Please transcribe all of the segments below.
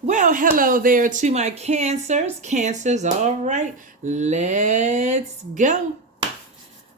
Well, hello there to my cancers. Cancers, all right, let's go.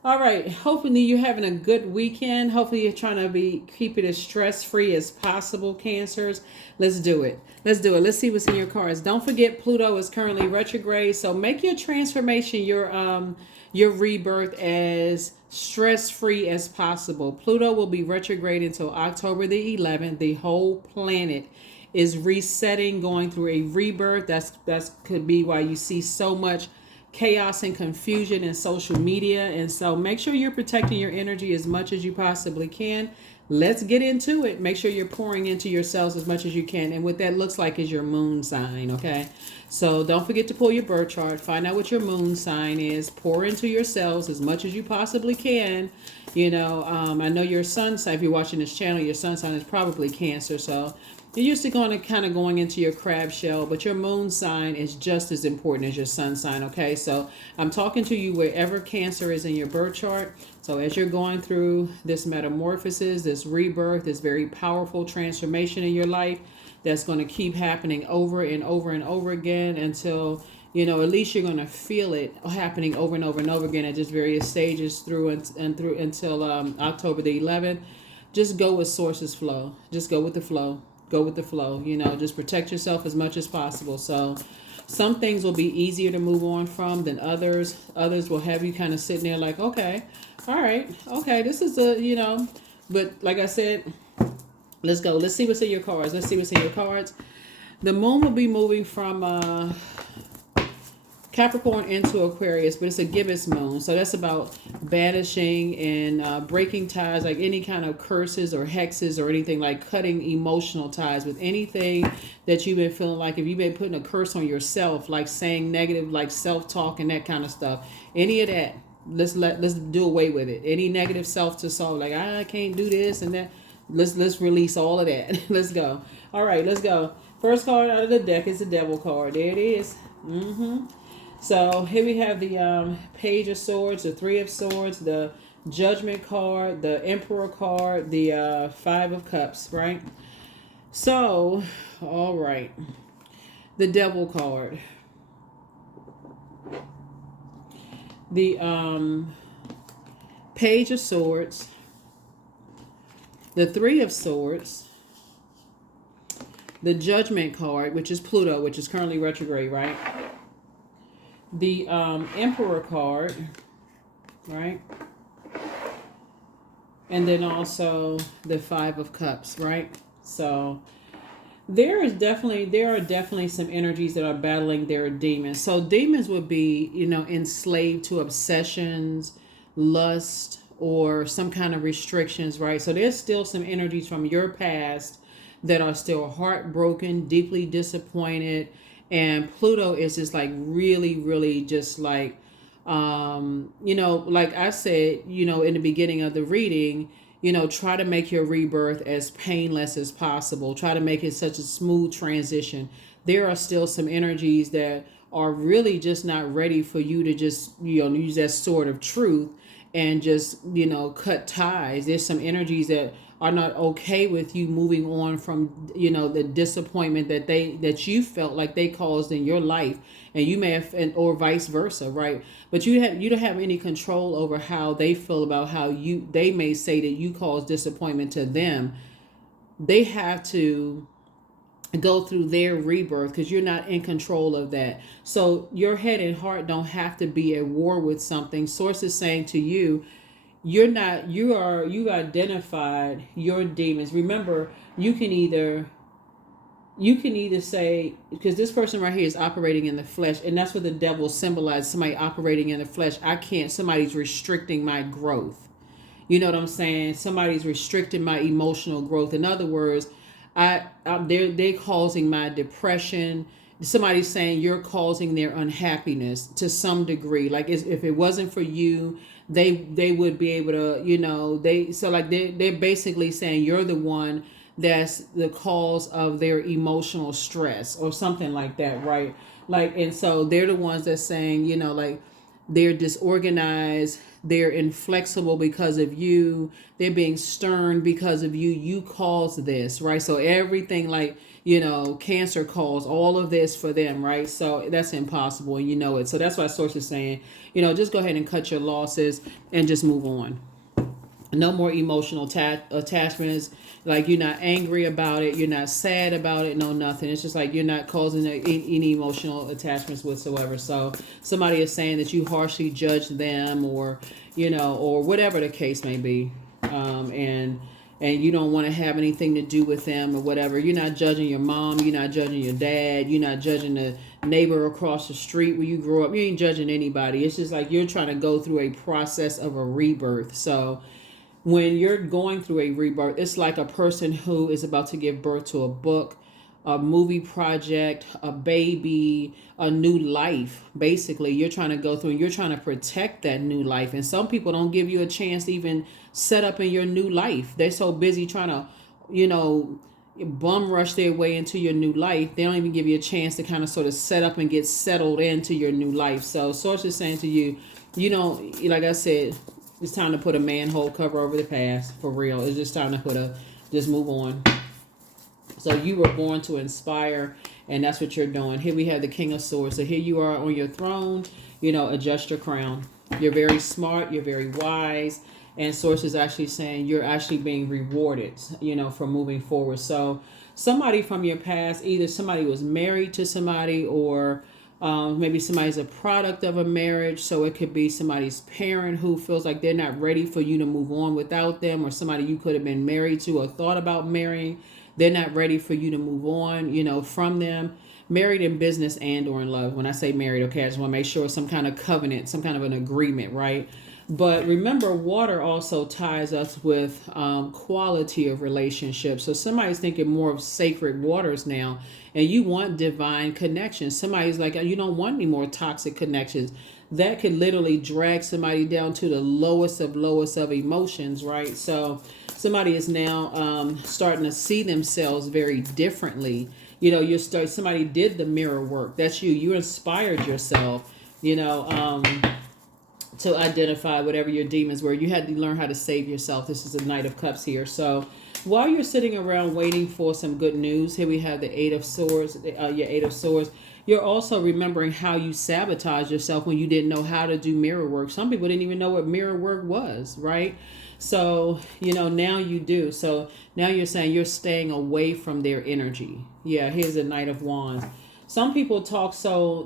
All right, hopefully you're having a good weekend. Hopefully you're trying to keep it as stress free as possible, cancers. Let's do it. Let's do it. Let's see what's in your cards. Don't forget Pluto is currently retrograde, so make your transformation, your rebirth as stress free as possible. Pluto will be retrograde until October the 11th. The whole planet is resetting, going through a rebirth. That's could be why you see so much chaos and confusion in social media. And so make sure you're protecting your energy as much as you possibly can. Let's get into it. Make sure you're pouring into yourselves as much as you can. And what that looks like is your moon sign, okay? So don't forget to pull your birth chart. Find out what your moon sign is. Pour into yourselves as much as you possibly can. I know your sun sign, if you're watching this channel, your sun sign is probably Cancer. So you're used to going into your crab shell, but your moon sign is just as important as your sun sign, okay? So I'm talking to you wherever Cancer is in your birth chart. So as you're going through this metamorphosis, this rebirth, this very powerful transformation in your life that's going to keep happening over and over and over again until, at least you're going to feel it happening over and over and over again at just various stages through until October the 11th. Just go with sources flow. Just go with the flow. Go with the flow. Just protect yourself as much as possible. So some things will be easier to move on from than others. Others will have you kind of sitting there like, okay, all right, okay, this is but like I said, let's go. Let's see what's in your cards. The moon will be moving from Capricorn into Aquarius, but it's a gibbous moon. So that's about banishing and breaking ties, like any kind of curses or hexes or anything, like cutting emotional ties with anything that you've been feeling like, if you've been putting a curse on yourself, like saying negative, like self-talk and that kind of stuff, any of that, let's do away with it. Any negative self-talk, like I can't do this and that, let's release all of that. Let's go. All right, let's go. First card out of the deck is the Devil card. There it is. So here we have the Page of Swords, the Three of Swords, the Judgment card, the Emperor card, the Five of Cups, right? So, all right. The Devil card. The Page of Swords, the Three of Swords, the Judgment card, which is Pluto, which is currently retrograde, right? The Emperor card, right? And then also the Five of Cups, right? So there are definitely some energies that are battling their demons. So demons would be, enslaved to obsessions, lust, or some kind of restrictions, right? So there's still some energies from your past that are still heartbroken, deeply disappointed. And Pluto is just like really, really just like, like I said, in the beginning of the reading, try to make your rebirth as painless as possible. Try to make it such a smooth transition. There are still some energies that are really just not ready for you to just, use that sword of truth and just, cut ties. There's some energies that are not okay with you moving on from, the disappointment that you felt like they caused in your life, and you may have, or vice versa, right? But you don't have any control over how they feel about how they may say that you caused disappointment to them. They have to go through their rebirth because you're not in control of that. So your head and heart don't have to be at war with something. Source is saying to you, you've identified your demons. Remember, you can either say, because this person right here is operating in the flesh, and that's what the devil symbolizes, somebody operating in the flesh. Somebody's restricting my growth. You know what I'm saying? Somebody's restricting my emotional growth. In other words, they're causing my depression. Somebody's saying you're causing their unhappiness to some degree. Like if it wasn't for you, they would be able to, they're basically saying you're the one that's the cause of their emotional stress or something like that, right? Like, and so they're the ones that's saying, like, they're disorganized, they're inflexible because of you, they're being stern because of you caused this, right? So everything, like, cancer calls, all of this for them, right? So that's impossible, and you know it. So that's why Source is saying, just go ahead and cut your losses and just move on. No more emotional attachments. Like, you're not angry about it, you're not sad about it, no nothing. It's just like you're not causing any emotional attachments whatsoever. So somebody is saying that you harshly judge them, or whatever the case may be, and you don't want to have anything to do with them or whatever. You're not judging your mom, you're not judging your dad, you're not judging the neighbor across the street where you grew up. You ain't judging anybody. It's just like you're trying to go through a process of a rebirth. So when you're going through a rebirth, it's like a person who is about to give birth to a book, a movie project, a baby, a new life. Basically, you're trying to go through and you're trying to protect that new life. And some people don't give you a chance to even set up in your new life. They're so busy trying to, bum rush their way into your new life. They don't even give you a chance to kind of sort of set up and get settled into your new life. So Source is saying to you, like I said, it's time to put a manhole cover over the past, for real. It's just time to just move on. So you were born to inspire, and that's what you're doing. Here we have the King of Swords. So here you are on your throne, adjust your crown. You're very smart, you're very wise, and Source is actually saying you're actually being rewarded, for moving forward. So somebody from your past, either somebody was married to somebody, or maybe somebody's a product of a marriage. So it could be somebody's parent who feels like they're not ready for you to move on without them, or somebody you could have been married to or thought about marrying. They're not ready for you to move on, from them. Married in business and or in love. When I say married, okay, I just want to make sure some kind of covenant, some kind of an agreement, right? But remember, water also ties us with quality of relationships. So somebody's thinking more of sacred waters now, and you want divine connections. Somebody's like, you don't want any more toxic connections. That could literally drag somebody down to the lowest of emotions, right? So somebody is now starting to see themselves very differently. Somebody did the mirror work. That's you. You inspired yourself, to identify whatever your demons were. You had to learn how to save yourself. This is the Knight of Cups here. So while you're sitting around waiting for some good news, here we have the Eight of Swords, your Eight of Swords. You're also remembering how you sabotaged yourself when you didn't know how to do mirror work. Some people didn't even know what mirror work was, right? So, now you do. So now you're saying you're staying away from their energy. Yeah, here's the Knight of Wands. Some people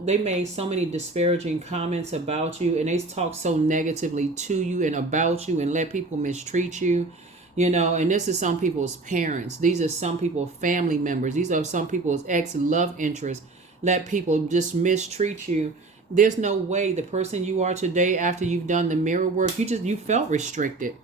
they made so many disparaging comments about you, and they talk so negatively to you and about you and let people mistreat you, and this is some people's parents. These are some people's family members. These are some people's ex-love interests. Let people just mistreat you. There's no way the person you are today, after you've done the mirror work, you felt restricted.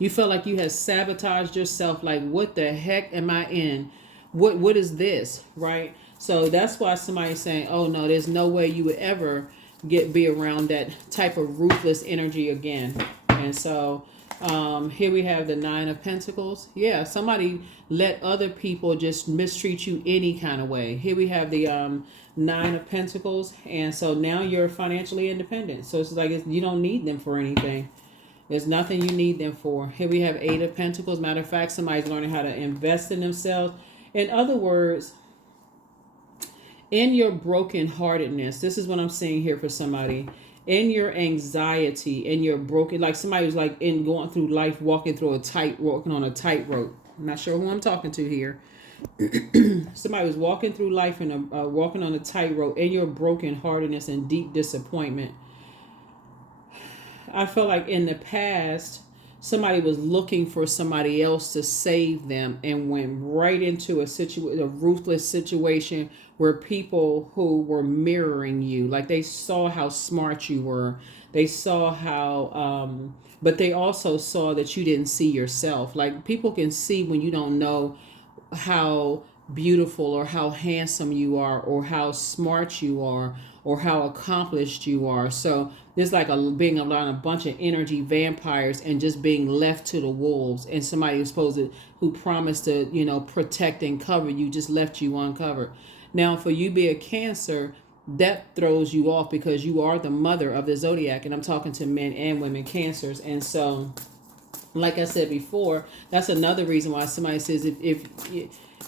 You felt like you had sabotaged yourself. Like, what the heck am I in? What is this, right? So that's why somebody's saying, oh no, there's no way you would ever be around that type of ruthless energy again. And so here we have the Nine of Pentacles. Yeah, somebody let other people just mistreat you any kind of way. Here we have the Nine of Pentacles. And so now you're financially independent. So it's like you don't need them for anything. There's nothing you need them for. Here we have Eight of Pentacles. Matter of fact, somebody's learning how to invest in themselves. In other words, in your brokenheartedness, this is what I'm seeing here for somebody. In your anxiety, in your broken, like somebody who's like going through life, walking on a tightrope. I'm not sure who I'm talking to here. Somebody was walking through life and walking on a tightrope in your brokenheartedness and deep disappointment. I feel like in the past, somebody was looking for somebody else to save them and went right into a ruthless situation where people who were mirroring you, like they saw how smart you were. They saw how, but they also saw that you didn't see yourself. Like, people can see when you don't know how beautiful or how handsome you are or how smart you are or how accomplished you are. So there's like being around a bunch of energy vampires and just being left to the wolves, and somebody who promised to protect and cover you just left you uncovered. Now for you be a Cancer, that throws you off because you are the mother of the zodiac, and I'm talking to men and women Cancers. And so, like I said before, that's another reason why somebody says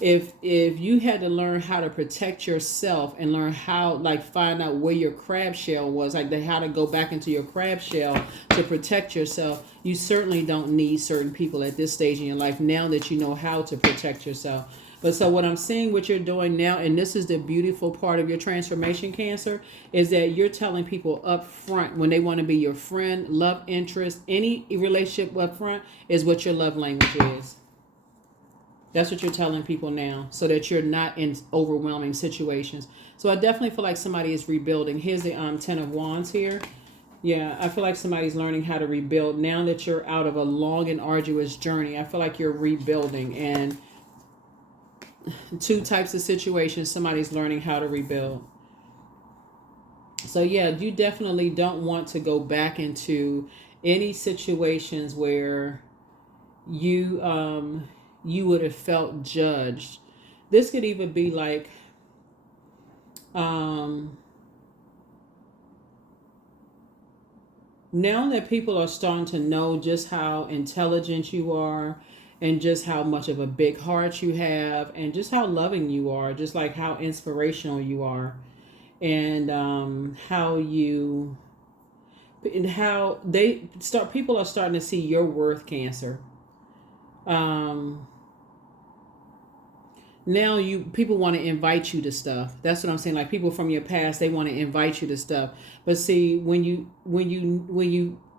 if you had to learn how to protect yourself and learn how, like, find out where your crab shell was, like how to go back into your crab shell to protect yourself, you certainly don't need certain people at this stage in your life now that you know how to protect yourself. But so what I'm seeing what you're doing now, and this is the beautiful part of your transformation, Cancer, is that you're telling people up front when they want to be your friend, love interest, any relationship up front is what your love language is. That's what you're telling people now, so that you're not in overwhelming situations. So I definitely feel like somebody is rebuilding. Here's the Ten of Wands here. Yeah, I feel like somebody's learning how to rebuild now that you're out of a long and arduous journey. I feel like you're rebuilding, and two types of situations, somebody's learning how to rebuild. So yeah, you definitely don't want to go back into any situations where you would have felt judged. This could even be like now that people are starting to know just how intelligent you are, and just how much of a big heart you have, and just how loving you are, just like how inspirational you are, and how people are starting to see your worth, Cancer. Now people want to invite you to stuff. That's what I'm saying. Like, people from your past, they want to invite you to stuff. But see, when you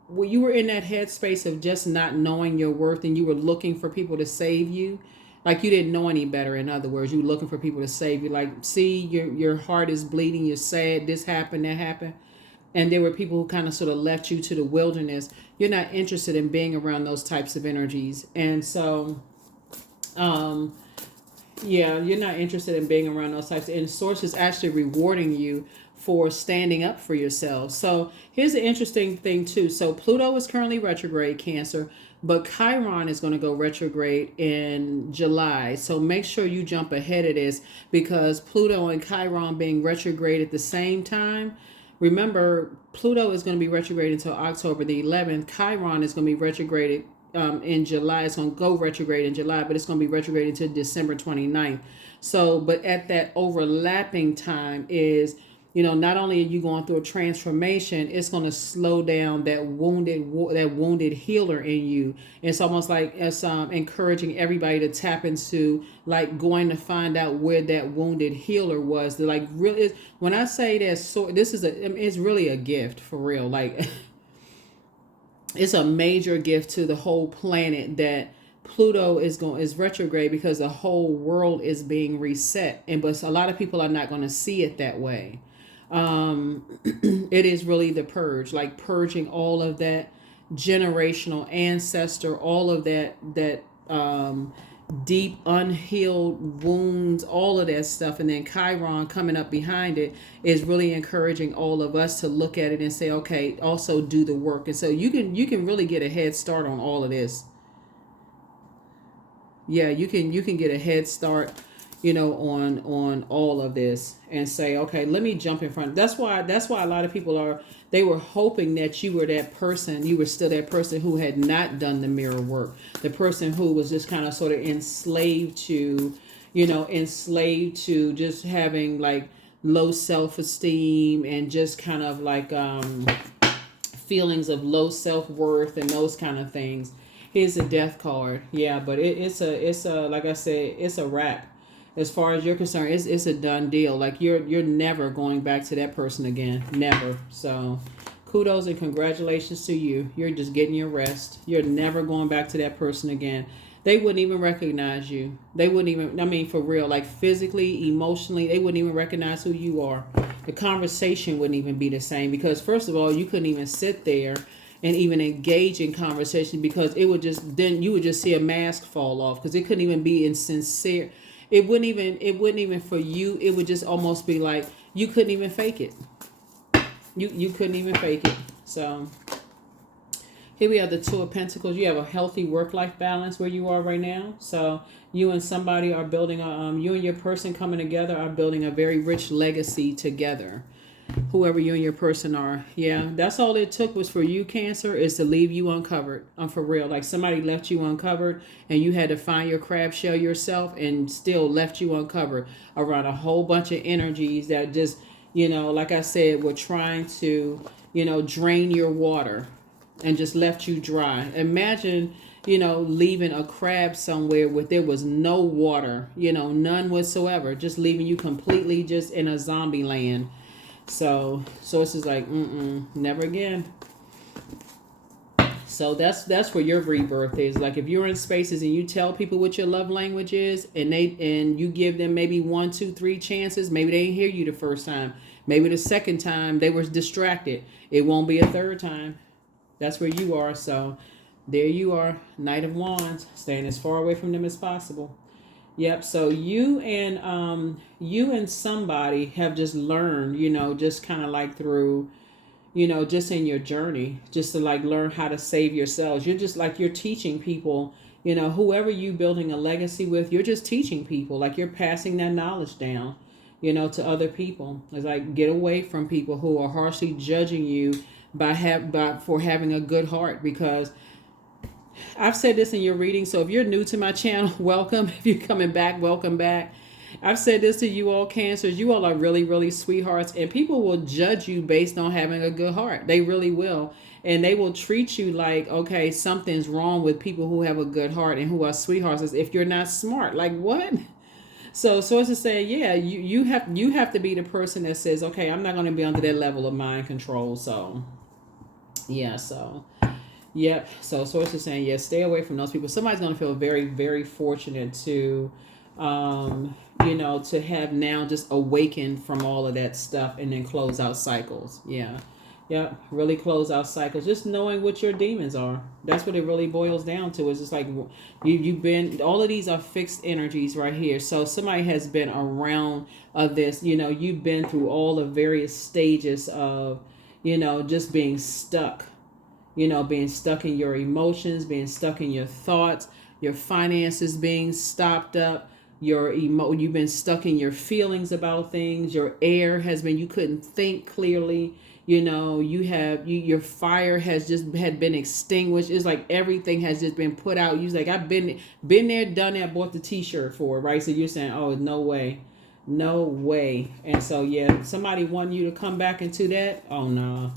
were in that headspace of just not knowing your worth, and you were looking for people to save you, like you didn't know any better. In other words, you were looking for people to save you. Like, see, your heart is bleeding. You're sad. This happened. That happened. And there were people who kind of sort of left you to the wilderness. You're not interested in being around those types of energies. And so, yeah, you're not interested in being around those types. And Source is actually rewarding you for standing up for yourself. So here's the interesting thing too. So Pluto is currently retrograde, Cancer, but Chiron is going to go retrograde in July. So make sure you jump ahead of this, because Pluto and Chiron being retrograde at the same time. Remember, Pluto is going to be retrograde until October the 11th. Chiron is going to be retrograded in July. It's going to go retrograde in July, but it's going to be retrograde until December 29th. So, but at that overlapping time is, not only are you going through a transformation, it's going to slow down that wounded healer in you. It's almost like it's encouraging everybody to tap into, like, going to find out where that wounded healer was. Like, really, when I say that, so this is it's really a gift for real. Like, it's a major gift to the whole planet that Pluto is retrograde, because the whole world is being reset, but a lot of people are not going to see it that way. It is really the purge, like purging all of that generational ancestor, all of that deep unhealed wounds, all of that stuff. And then Chiron coming up behind it is really encouraging all of us to look at it and say, okay, also do the work. And so you can really get a head start on all of this. Yeah, you can get a head start, on all of this, and say, okay, let me jump in front. That's why a lot of people they were hoping that you were that person. You were still that person who had not done the mirror work, the person who was just kind of sort of enslaved to just having like low self-esteem, and just kind of like feelings of low self-worth and those kind of things. Here's a death card. Yeah, but it's a like I said, it's a wrap. As far as you're concerned, it's a done deal. Like, you're never going back to that person again. Never. So kudos and congratulations to you. You're just getting your rest. You're never going back to that person again. They wouldn't even recognize you. They wouldn't even, for real, like physically, emotionally, they wouldn't even recognize who you are. The conversation wouldn't even be the same, because first of all, you couldn't even sit there and even engage in conversation, because you would just see a mask fall off, because it couldn't even be insincere. It wouldn't even for you. It would just almost be like you couldn't even fake it. You couldn't even fake it. So here we have the Two of Pentacles. You have a healthy work-life balance where you are right now. So you and somebody are building you and your person coming together are building a very rich legacy together. whoever you and your person are. Yeah, that's all it took was for you, Cancer, is to leave you uncovered. I'm for real. Like somebody left you uncovered and you had to find your crab shell yourself and still left you uncovered around a whole bunch of energies that just, like I said, were trying to, drain your water and just left you dry. Imagine, leaving a crab somewhere where there was no water, none whatsoever, just leaving you completely just in a zombie land. So it's just like, never again. So that's where your rebirth is. Like if you're in spaces and you tell people what your love language is, and you give them maybe 1, 2, 3 chances, maybe they didn't hear you the first time. Maybe the second time they were distracted. It won't be a third time. That's where you are. So there you are, Knight of Wands, staying as far away from them as possible. Yep. So you and somebody have just learned, just kind of like through, just in your journey, just to like learn how to save yourselves. You're just like you're teaching people, whoever you building a legacy with, you're just teaching people, like you're passing that knowledge down, to other people. It's like get away from people who are harshly judging you for having a good heart, because I've said this in your reading, so if you're new to my channel, welcome. If you're coming back, welcome back. I've said this to you all, Cancers. You all are really, really sweethearts, and people will judge you based on having a good heart. They really will. And they will treat you like, okay, something's wrong with people who have a good heart and who are sweethearts, as if you're not smart. Like, what? So it's to say, yeah, you have to be the person that says, okay, I'm not going to be under that level of mind control. So, yeah, so... Yep. So source is saying, yes, stay away from those people. Somebody's going to feel very, very fortunate to, to have now just awakened from all of that stuff and then close out cycles. Yeah. Yep. Really close out cycles. Just knowing what your demons are. That's what it really boils down to. It's just like you've been, all of these are fixed energies right here. So somebody has been around this, you've been through all the various stages of, just being stuck. Being stuck in your emotions, being stuck in your thoughts, your finances being stopped up, you've been stuck in your feelings about things, your air has been, you couldn't think clearly, your fire had been extinguished. It's like everything has just been put out. You're like, I've been there, done that, bought the t-shirt for it, right? So you're saying, oh, no way. No way. And so, yeah, somebody want you to come back into that? Oh, no.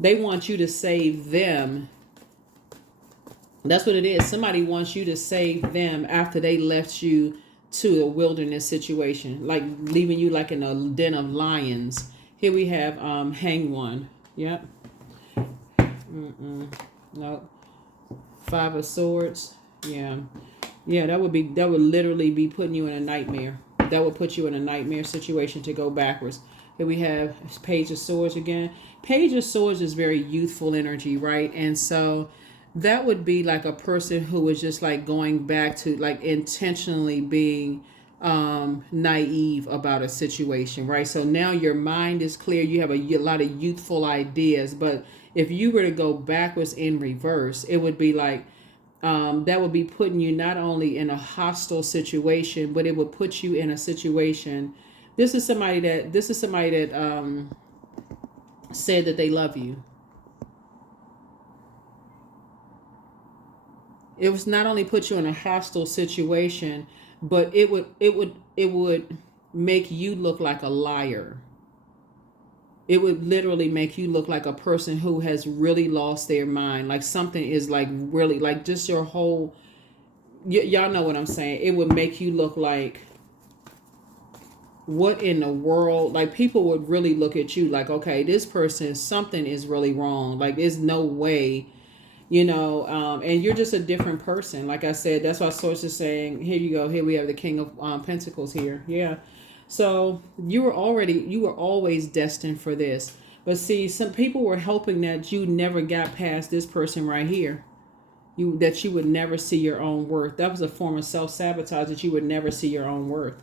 They want you to save them. That's what it is. Somebody wants you to save them after they left you to a wilderness situation, like leaving you like in a den of lions. Here we have hang one. Yep. Nope. 5 of Swords. Yeah. Yeah, that would literally be putting you in a nightmare. That would put you in a nightmare situation to go backwards. Here we have Page of Swords again. Page of Swords is very youthful energy, right? And so that would be like a person who was just like going back to like intentionally being naive about a situation, right? So now your mind is clear. You have a lot of youthful ideas. But if you were to go backwards in reverse, it would be like that would be putting you not only in a hostile situation, but it would put you in a situation. This is somebody that said that they love you. It was not only put you in a hostile situation, but it would make you look like a liar. It would literally make you look like a person who has really lost their mind. Like something is like really like just your whole. Y'all know what I'm saying. It would make you look like, what in the world? Like people would really look at you like, okay, this person, something is really wrong. Like there's no way, and you're just a different person. Like I said, that's why Source is saying, here you go. Here we have the King of Pentacles here. Yeah. So you were always destined for this. But see, some people were hoping that you never got past this person right here. That you would never see your own worth. That was a form of self-sabotage, that you would never see your own worth.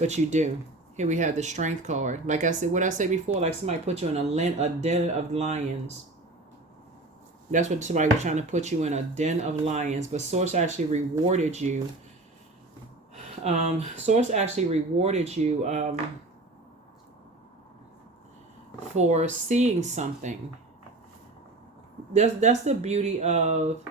But you do. Here we have the Strength card. Like I said, what I said before, like somebody put you in a den of lions. That's what somebody was trying to put you in, a den of lions. But Source actually rewarded you. Source actually rewarded you for seeing something. That's the beauty of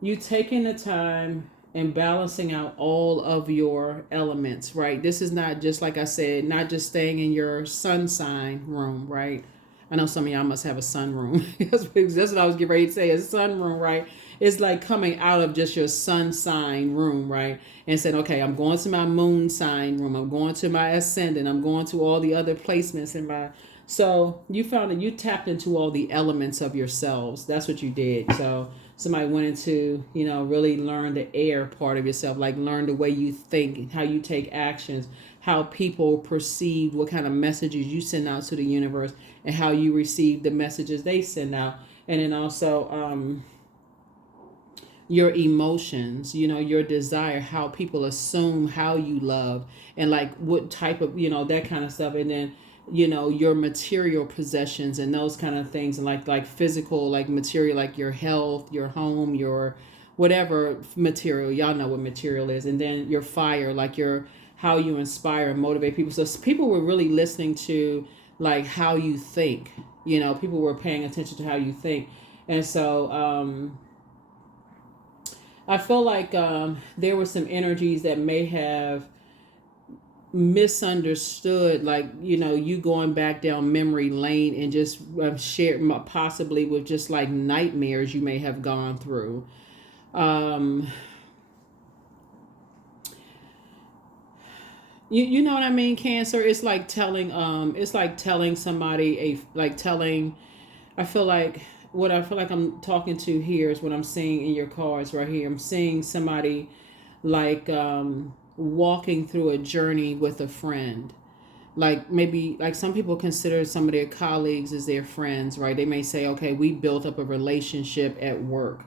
you taking the time and balancing out all of your elements, right? This is not just, like I said, not just staying in your sun sign room, right? I know some of y'all must have a sun room. That's what I was getting ready to say, a sun room, right? It's like coming out of just your sun sign room, right? And saying, okay, I'm going to my moon sign room. I'm going to my ascendant. I'm going to all the other placements in my. So you found that you tapped into all the elements of yourselves. That's what you did. So somebody went into, really learn the air part of yourself, like learn the way you think, how you take actions, how people perceive, what kind of messages you send out to the universe, and how you receive the messages they send out. And then also your emotions, your desire, how people assume how you love, and like what type of, that kind of stuff. And then your material possessions and those kind of things, and like physical, like material, like your health, your home, your whatever material, y'all know what material is. And then your fire, like your how you inspire and motivate people. So people were really listening to like how you think. People were paying attention to how you think. And so I feel like there were some energies that may have misunderstood, like you going back down memory lane and just shared possibly with just like nightmares you may have gone through. You know what I mean, Cancer? It's like telling somebody what I feel like I'm talking to here is what I'm seeing in your cards right here. I'm seeing somebody like walking through a journey with a friend. Like maybe like some people consider some of their colleagues as their friends, right? They may say, okay, we built up a relationship at work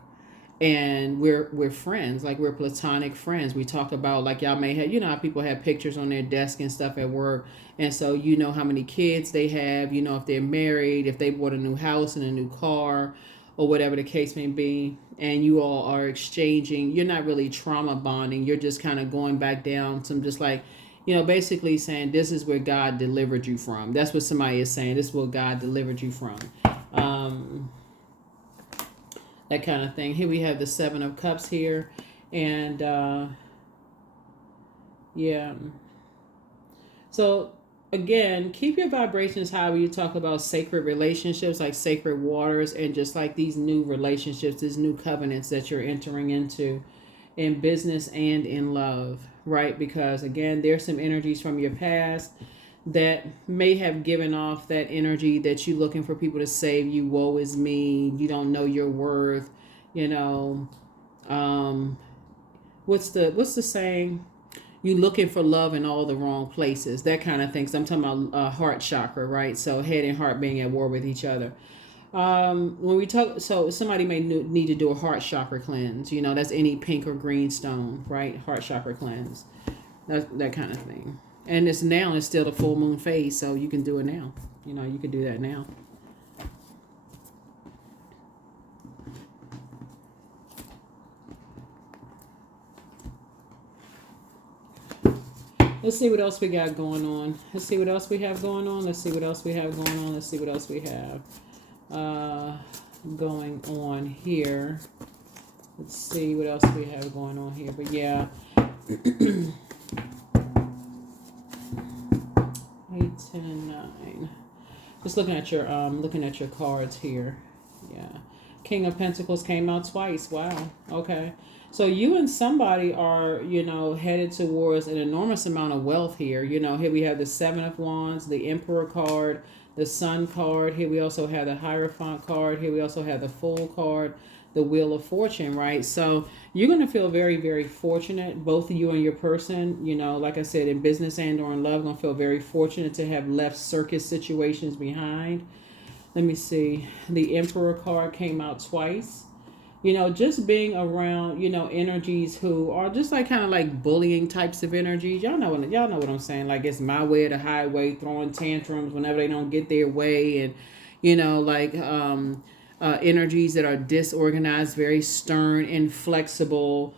and we're friends, like we're platonic friends. We talk about, like, y'all may have, how people have pictures on their desk and stuff at work, and so how many kids they have, if they're married, if they bought a new house and a new car, or whatever the case may be, and you all are exchanging. You're not really trauma bonding, you're just kind of going back down some, just like, basically saying, this is where God delivered you from. That's what somebody is saying, this is what God delivered you from. That kind of thing. Here we have the Seven of Cups here. And yeah. So again, keep your vibrations high when you talk about sacred relationships, like sacred waters, and just like these new relationships, these new covenants that you're entering into in business and in love, right? Because again, there's some energies from your past that may have given off that energy that you looking for people to save you. Woe is me. You don't know your worth. What's the saying? You looking for love in all the wrong places. That kind of thing. So I'm talking about heart chakra, right? So head and heart being at war with each other. When we talk, so somebody may need to do a heart chakra cleanse. That's any pink or green stone, right? Heart chakra cleanse. That kind of thing. And it's still the full moon phase, so you can do it now. You can do that now. Let's see what else we got going on. Let's see what else we have going on. Let's see what else we have going on. Let's see what else we have going on here. Let's see what else we have going on here. But yeah. 8, 10, and 9. Just looking at your cards here. Yeah. King of Pentacles came out twice. Wow. Okay. So you and somebody are, headed towards an enormous amount of wealth here. Here we have the Seven of Wands, the Emperor card, the Sun card. Here we also have the Hierophant card. Here we also have the Fool card, the Wheel of Fortune, right? So you're going to feel very, very fortunate, both of you and your person, like I said, in business and or in love, going to feel very fortunate to have left circus situations behind. Let me see. The Emperor card came out twice. Just being around, energies who are just like kind of like bullying types of energies. Y'all know what I'm saying. Like, it's my way or the highway, throwing tantrums whenever they don't get their way, and energies that are disorganized, very stern, inflexible,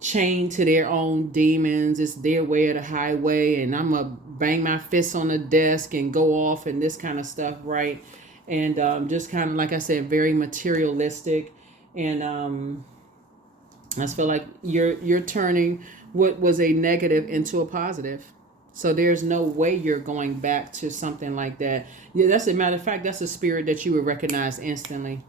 chained to their own demons. It's their way or the highway, and I'm gonna bang my fists on the desk and go off and this kind of stuff, right? And just kind of like I said, very materialistic, and I just feel like you're turning what was a negative into a positive. So there's no way you're going back to something like that. Yeah, that's a matter of fact. That's a spirit that you would recognize instantly,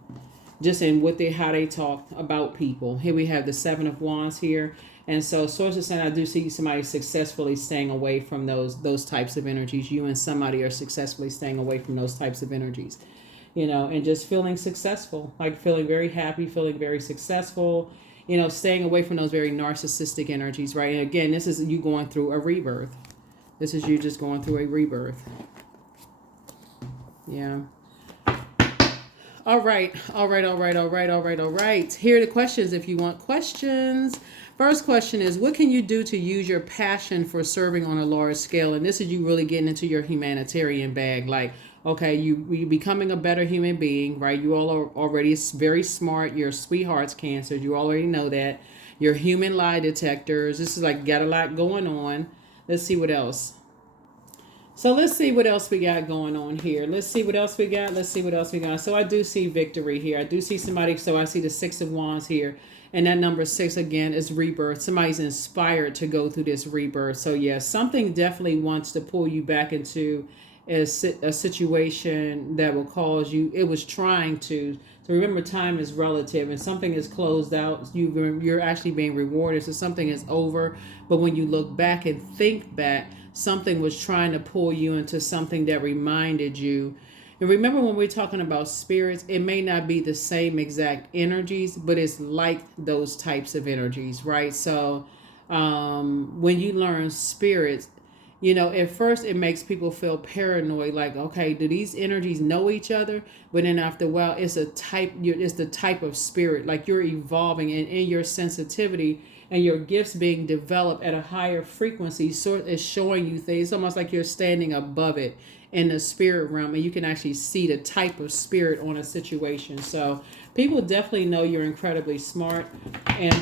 just in what they how they talk about people. Here we have the Seven of Wands here, and so sources saying I do see somebody successfully staying away from those types of energies. You and somebody are successfully staying away from those types of energies, and just feeling successful, like feeling very happy, feeling very successful. Staying away from those very narcissistic energies, right? And again, this is you going through a rebirth. This is you just going through a rebirth. Yeah. All right. Here are the questions if you want questions. First question is, what can you do to use your passion for serving on a large scale? And this is you really getting into your humanitarian bag. Like, okay, you becoming a better human being, right? You all are already very smart. You're sweethearts, Cancer. You already know that. You're human lie detectors. This is like got a lot going on. Let's see what else. So let's see what else we got going on here. Let's see what else we got. So I do see victory here. I do see somebody. So I see the Six of Wands here. And that number 6 again is rebirth. Somebody's inspired to go through this rebirth. So yeah, something definitely wants to pull you back into a situation that will cause you. It was trying to. So remember, time is relative, and something is closed out. You're actually being rewarded. So something is over. But when you look back and think back, something was trying to pull you into something that reminded you. And remember, when we're talking about spirits, it may not be the same exact energies, but it's like those types of energies, right? So when you learn spirits, at first it makes people feel paranoid, like, okay, do these energies know each other? But then after a while, it's the type of spirit, like you're evolving, and in your sensitivity and your gifts being developed at a higher frequency, sort is showing you things. It's almost like you're standing above it in the spirit realm, and you can actually see the type of spirit on a situation. So people definitely know you're incredibly smart, and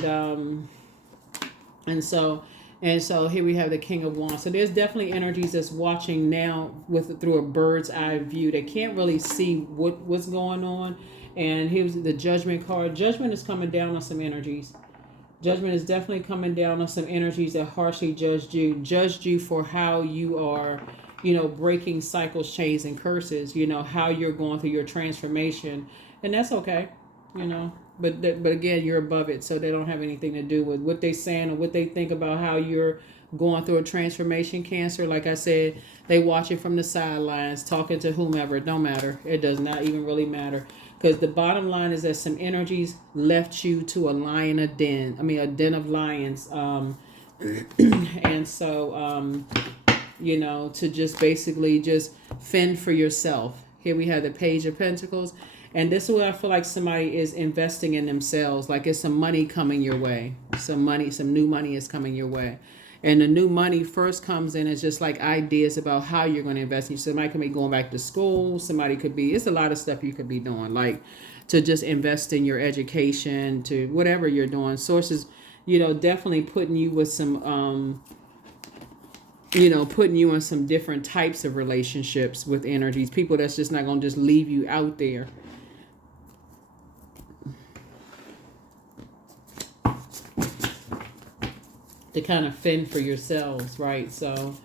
so here we have the King of Wands. So there's definitely energies that's watching now through a bird's eye view. They can't really see what's going on. And here's the Judgment card. Judgment is coming down on some energies. Judgment is definitely coming down on some energies that harshly judged you for how you are, breaking cycles, chains, and curses, how you're going through your transformation. And that's okay, but again, you're above it, so they don't have anything to do with what they're saying or what they think about how you're going through a transformation, Cancer. Like I said, they watch it from the sidelines, talking to whomever. It don't matter. It does not even really matter. Because the bottom line is that some energies left you to a den of lions. And so, to just basically just fend for yourself. Here we have the Page of Pentacles. And this is where I feel like somebody is investing in themselves. Like it's some money coming your way. Some new money is coming your way. And the new money first comes in as just like ideas about how you're going to invest. Somebody could be going back to school. It's a lot of stuff you could be doing, like to just invest in your education, to whatever you're doing. Sources, definitely putting you with some, putting you in some different types of relationships with energies. People that's just not going to just leave you out there. To kind of fend for yourselves, right? So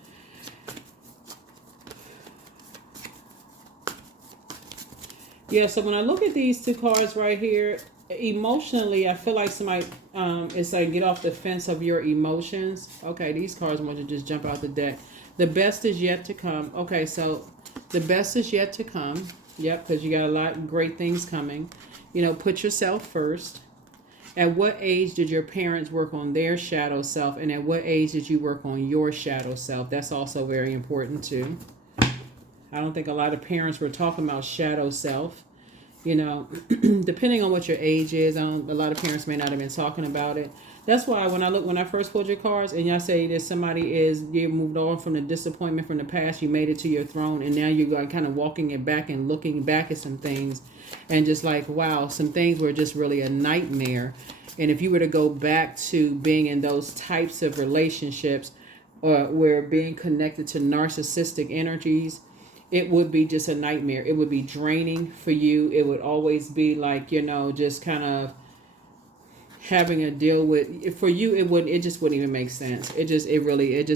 yeah, so when I look at these two cards right here, emotionally, I feel like somebody it's like get off the fence of your emotions. Okay, these cards want to just jump out the deck. The best is yet to come. Okay, so the best is yet to come. Yep, because you got a lot of great things coming. Put yourself first. At what age did your parents work on their shadow self, and at what age did you work on your shadow self? That's also very important too. I don't think a lot of parents were talking about shadow self. Depending on what your age is, a lot of parents may not have been talking about it. That's why when I first pulled your cards, and y'all say that you moved on from the disappointment from the past, you made it to your throne, and now you're kind of walking it back and looking back at some things, and just like, wow, some things were just really a nightmare. And if you were to go back to being in those types of relationships, where being connected to narcissistic energies, it would be just a nightmare. It would be draining for you. It would always be like, just kind of having a deal with, for you, it just wouldn't even make sense. It just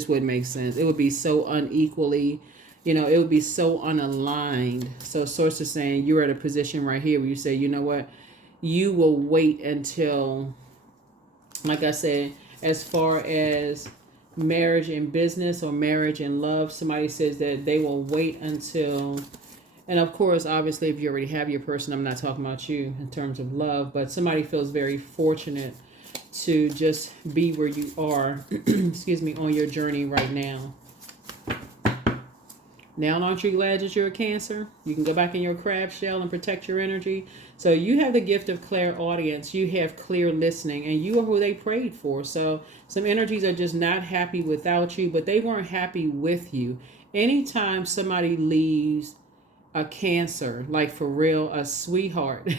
wouldn't make sense. It would be so unequally, it would be so unaligned. So source is saying you're at a position right here where you say, you know what, you will wait until, like I said, as far as marriage and business or marriage and love, somebody says that they will wait until, and of course, obviously, if you already have your person, I'm not talking about you in terms of love, but somebody feels very fortunate to just be where you are, excuse me, on your journey right now. Now, aren't you glad that you're a Cancer? You can go back in your crab shell and protect your energy. So you have the gift of clairaudience. You have clear listening, and you are who they prayed for. So some energies are just not happy without you, but they weren't happy with you. Anytime somebody leaves a Cancer, like for real, a sweetheart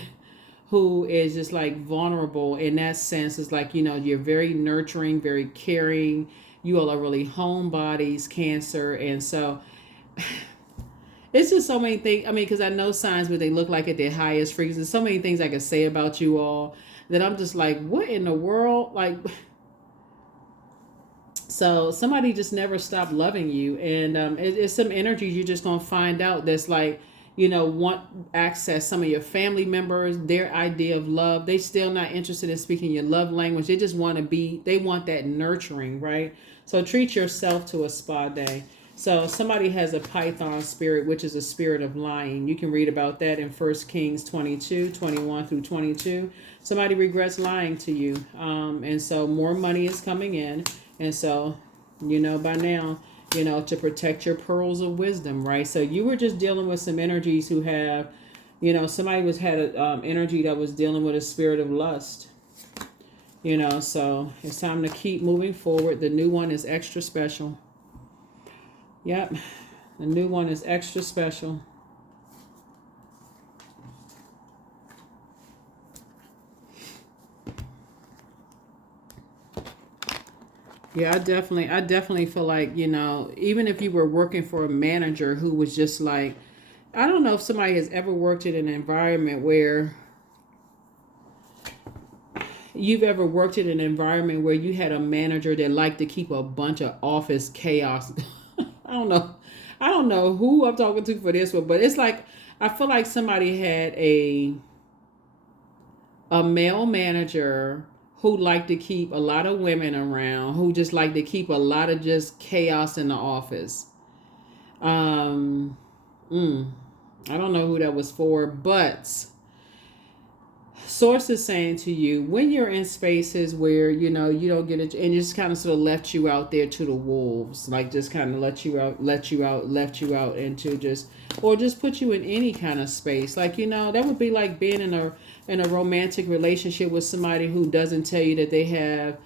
who is just like vulnerable in that sense, is like, you're very nurturing, very caring. You all are really homebodies, Cancer. And so it's just so many things. I mean, because I know signs where they look like at their highest frequency. There's so many things I could say about you all that I'm just like, what in the world? Like, so somebody just never stopped loving you. And it's some energies you're just going to find out that's like, want access. Some of your family members, their idea of love, they still not interested in speaking your love language. They just they want that nurturing, right? So treat yourself to a spa day. So somebody has a Python spirit, which is a spirit of lying. You can read about that in 1 Kings 22, 21 through 22. Somebody regrets lying to you. And so more money is coming in. And so, by now, to protect your pearls of wisdom, right? So you were just dealing with some energies who have, somebody had an energy that was dealing with a spirit of lust. So it's time to keep moving forward. The new one is extra special. Yep, the new one is extra special. Yeah, I definitely feel like, even if you were working for a manager who was just like, I don't know if somebody has ever worked in an environment where you had a manager that liked to keep a bunch of office chaos. I don't know who I'm talking to for this one, but it's like, I feel like somebody had a male manager who liked to keep a lot of women around, who just like to keep a lot of just chaos in the office. I don't know who that was for, but source is saying to you, when you're in spaces where, you don't get it, and just kind of sort of left you out there to the wolves, like just kind of left you out into just put you in any kind of space. Like, that would be like being in a romantic relationship with somebody who doesn't tell you that they have,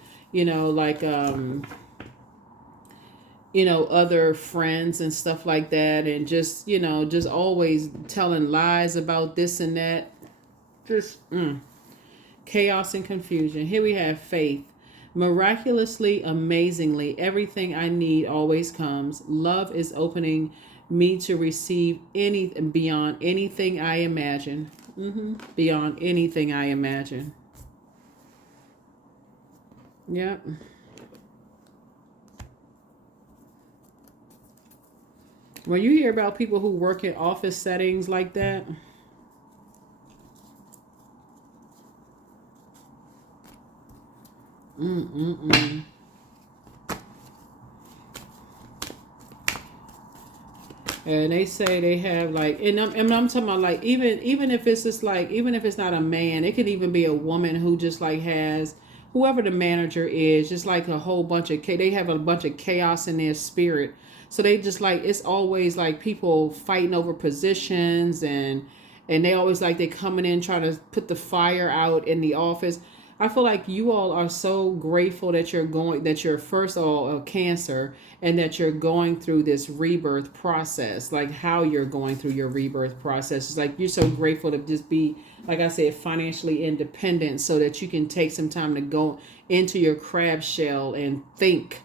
other friends and stuff like that. And just always telling lies about this and that. Just chaos and confusion. Here we have faith. Miraculously, amazingly, everything I need always comes. Love is opening me to receive beyond anything I imagine. Beyond anything I imagine. Yep. When you hear about people who work in office settings like that, and they say they have like, and I'm talking about like, even if it's just like, even if it's not a man, it could even be a woman who just like has, whoever the manager is, just like a whole bunch of, they have a bunch of chaos in their spirit. So they just like, it's always like people fighting over positions, and they always like, they coming in trying to put the fire out in the office. I feel like you all are so grateful that you're first of all a Cancer, and that you're going through this rebirth process, like how you're going through your rebirth process. It's like you're so grateful to just be, like I said, financially independent so that you can take some time to go into your crab shell and think,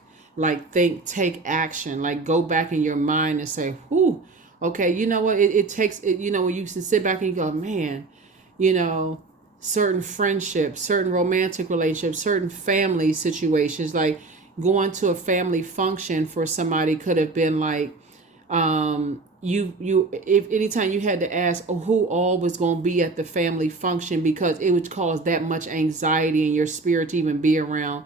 take action, like go back in your mind and say, whew, okay, you know what? It takes, when you can sit back and you go, man, you know, certain friendships, certain romantic relationships, certain family situations, like going to a family function for somebody could have been like, if anytime you had to ask who all was going to be at the family function, because it would cause that much anxiety in your spirit to even be around,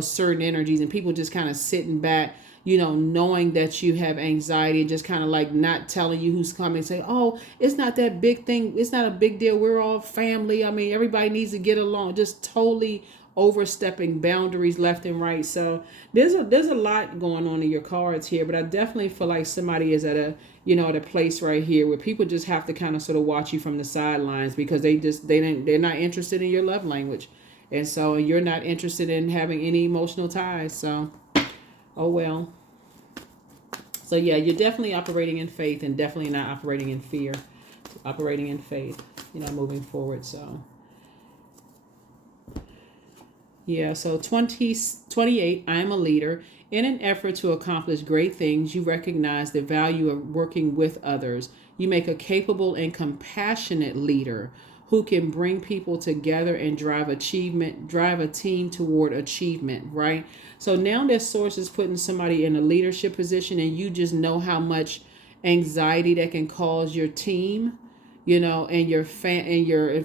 certain energies, and people just kind of sitting back, knowing that you have anxiety, and just kind of like not telling you who's coming, say, oh, it's not that big thing, it's not a big deal, we're all family, I mean, everybody needs to get along, just totally overstepping boundaries left and right. So there's a lot going on in your cards here, but I definitely feel like somebody is at a place right here where people just have to kind of sort of watch you from the sidelines, because they're not interested in your love language, and so you're not interested in having any emotional ties. So, oh well. So yeah, you're definitely operating in faith, and definitely not operating in fear. Operating in faith, moving forward. So yeah, so 28, I am a leader. In an effort to accomplish great things, you recognize the value of working with others. You make a capable and compassionate leader who can bring people together and drive a team toward achievement, right? So now that source is putting somebody in a leadership position, and you just know how much anxiety that can cause your team, and as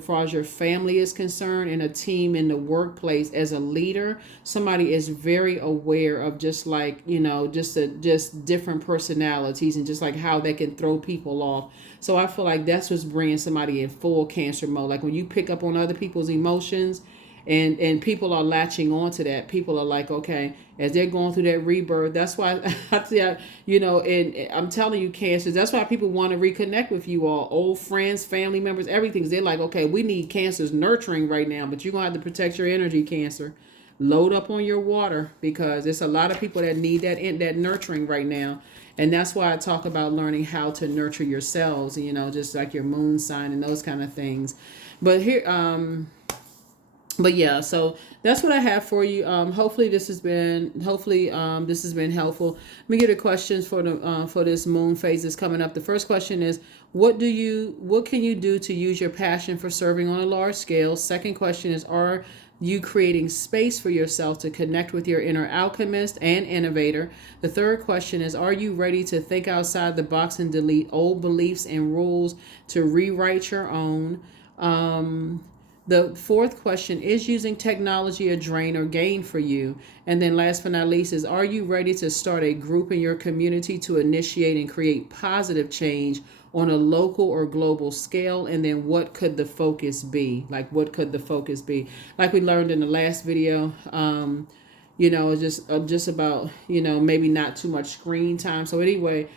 far as your family is concerned, and a team in the workplace. As a leader, somebody is very aware of just like, just different personalities, and just like how they can throw people off. So I feel like that's what's bringing somebody in full Cancer mode. Like when you pick up on other people's emotions, and people are latching on to that. People are like, okay, as they're going through that rebirth, that's why I tell and I'm telling you, Cancers, that's why people want to reconnect with you all, old friends, family members, everything. They're like, okay, we need Cancer's nurturing right now, but you're gonna have to protect your energy, Cancer. Load up on your water, because there's a lot of people that need that nurturing right now. And that's why I talk about learning how to nurture yourselves, just like your moon sign and those kind of things. But here, but yeah, so that's what I have for you. Hopefully this has been helpful. Let me get the questions for this moon phase that's coming up. The first question is, what can you do to use your passion for serving on a large scale? Second question is, are you creating space for yourself to connect with your inner alchemist and innovator? The third question is, are you ready to think outside the box and delete old beliefs and rules to rewrite your own? The fourth question is, using technology a drain or gain for you? And then last but not least is, are you ready to start a group in your community to initiate and create positive change on a local or global scale? And then what could the focus be? Like Like we learned in the last video, just about, maybe not too much screen time. So anyway,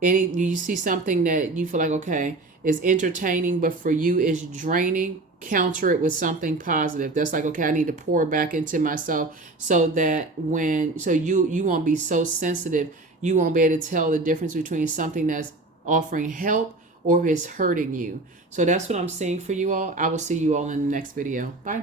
you see something that you feel like, okay, is entertaining, but for you is draining, counter it with something positive. That's like, okay, I need to pour back into myself, so that you won't be so sensitive, you won't be able to tell the difference between something that's offering help or is hurting you. So that's what I'm seeing for you all. I will see you all in the next video. Bye.